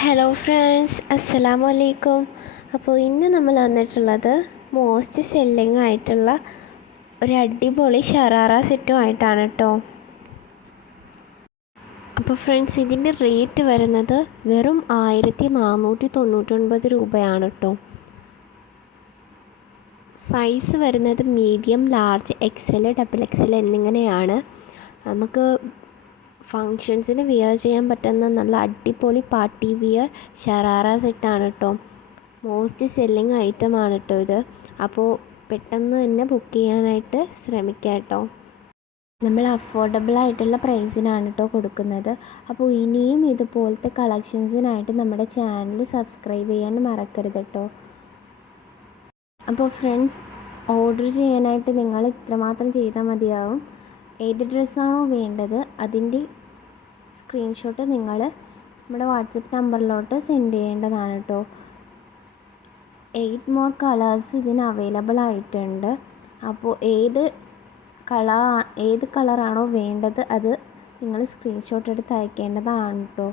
Hello friends, അസ്സലാമു അലൈക്കും. അപ്പോൾ ഇന്ന് നമ്മൾ വന്നിട്ടുള്ളത് മോസ്റ്റ് സെല്ലിംഗ് ആയിട്ടുള്ള ഒരു അടിപൊളി ഷറാറ സെറ്റുമായിട്ടാണ് കേട്ടോ. അപ്പോൾ ഫ്രണ്ട്സ്, ഇതിൻ്റെ റേറ്റ് വരുന്നത് വെറും 1499 രൂപയാണ് കേട്ടോ. സൈസ് വരുന്നത് medium, large, XL, double XL എന്നിങ്ങനെയാണ്. നമുക്ക് ഫങ്ഷൻസിന് വിയർ ചെയ്യാൻ പറ്റുന്ന നല്ല അടിപൊളി പാർട്ടി വിയർ ഷറാറ സെറ്റാണ് കേട്ടോ. മോസ്റ്റ് സെല്ലിംഗ് ഐറ്റമാണ് കേട്ടോ ഇത്. അപ്പോൾ പെട്ടെന്ന് തന്നെ ബുക്ക് ചെയ്യാനായിട്ട് ശ്രമിക്കാം കേട്ടോ. നമ്മൾ അഫോർഡബിൾ ആയിട്ടുള്ള പ്രൈസിനാണ് കേട്ടോ കൊടുക്കുന്നത്. അപ്പോൾ ഇനിയും ഇതുപോലത്തെ കളക്ഷൻസിനായിട്ട് നമ്മുടെ ചാനൽ സബ്സ്ക്രൈബ് ചെയ്യാൻ മറക്കരുത് കേട്ടോ. അപ്പോൾ ഫ്രണ്ട്സ്, ഓർഡർ ചെയ്യാനായിട്ട് നിങ്ങൾ ഇത്രമാത്രം ചെയ്താൽ മതിയാവും. ഏത് ഡ്രസ്സാണോ വേണ്ടത് അതിൻ്റെ സ്ക്രീൻഷോട്ട് നിങ്ങൾ നമ്മുടെ വാട്സപ്പ് നമ്പറിലോട്ട് സെൻഡ് ചെയ്യേണ്ടതാണ് കേട്ടോ. 8 more കളേഴ്സ് ഇതിന് അവൈലബിൾ ആയിട്ടുണ്ട്. അപ്പോൾ ഏത് കളറാണോ വേണ്ടത് അത് നിങ്ങൾ സ്ക്രീൻഷോട്ട് എടുത്ത് അയക്കേണ്ടതാണ് കേട്ടോ.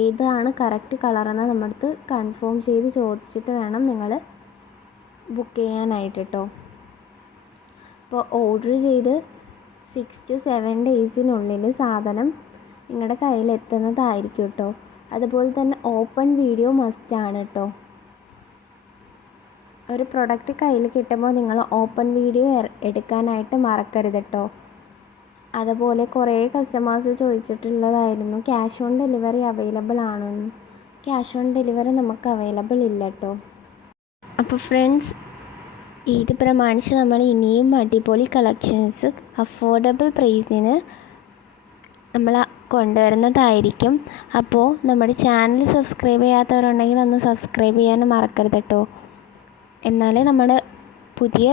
ഏതാണ് കറക്റ്റ് കളറെന്ന് നമ്മുടെ അടുത്ത് കൺഫേം ചെയ്ത് ചോദിച്ചിട്ട് വേണം നിങ്ങൾ ബുക്ക് ചെയ്യാനായിട്ട് കേട്ടോ. അപ്പോൾ ഓർഡർ ചെയ്ത് 6 to 7 ഡേയ്സിനുള്ളിൽ സാധനം നിങ്ങളുടെ കയ്യിൽ എത്തുന്നതായിരിക്കും കേട്ടോ. അതുപോലെ തന്നെ ഓപ്പൺ വീഡിയോ മസ്റ്റാണ് കേട്ടോ. ഒരു പ്രൊഡക്റ്റ് കയ്യിൽ കിട്ടുമ്പോൾ നിങ്ങൾ ഓപ്പൺ വീഡിയോ എടുക്കാനായിട്ട് മറക്കരുത് കേട്ടോ. അതുപോലെ കുറേ കസ്റ്റമേഴ്സ് ചോദിച്ചിട്ടുള്ളതായിരുന്നു ക്യാഷ് ഓൺ ഡെലിവറി അവൈലബിൾ ആണോ എന്ന്. ക്യാഷ് ഓൺ ഡെലിവറി നമുക്ക് അവൈലബിൾ ഇല്ല കേട്ടോ. അപ്പോൾ ഫ്രണ്ട്സ്, ഇത് പ്രമാണിച്ച് നമ്മൾ ഇനിയും അടിപൊളി കളക്ഷൻസ് അഫോർഡബിൾ പ്രൈസിന് നമ്മൾ കൊണ്ടുവരുന്നതായിരിക്കും. അപ്പോൾ നമ്മുടെ ചാനൽ സബ്സ്ക്രൈബ് ചെയ്യാത്തവരുണ്ടെങ്കിൽ ഒന്ന് സബ്സ്ക്രൈബ് ചെയ്യാനും മറക്കരുത് കേട്ടോ. എന്നാലേ നമ്മുടെ പുതിയ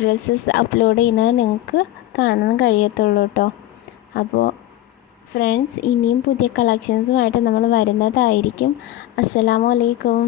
ഡ്രസ്സസ് അപ്ലോഡ് ചെയ്യുന്നത് നിങ്ങൾക്ക് കാണാൻ കഴിയത്തുള്ളൂ കേട്ടോ. അപ്പോൾ ഫ്രണ്ട്സ്, ഇനിയും പുതിയ കളക്ഷൻസുമായിട്ട് നമ്മൾ വരുന്നതായിരിക്കും. അസ്സലാമു അലൈക്കും.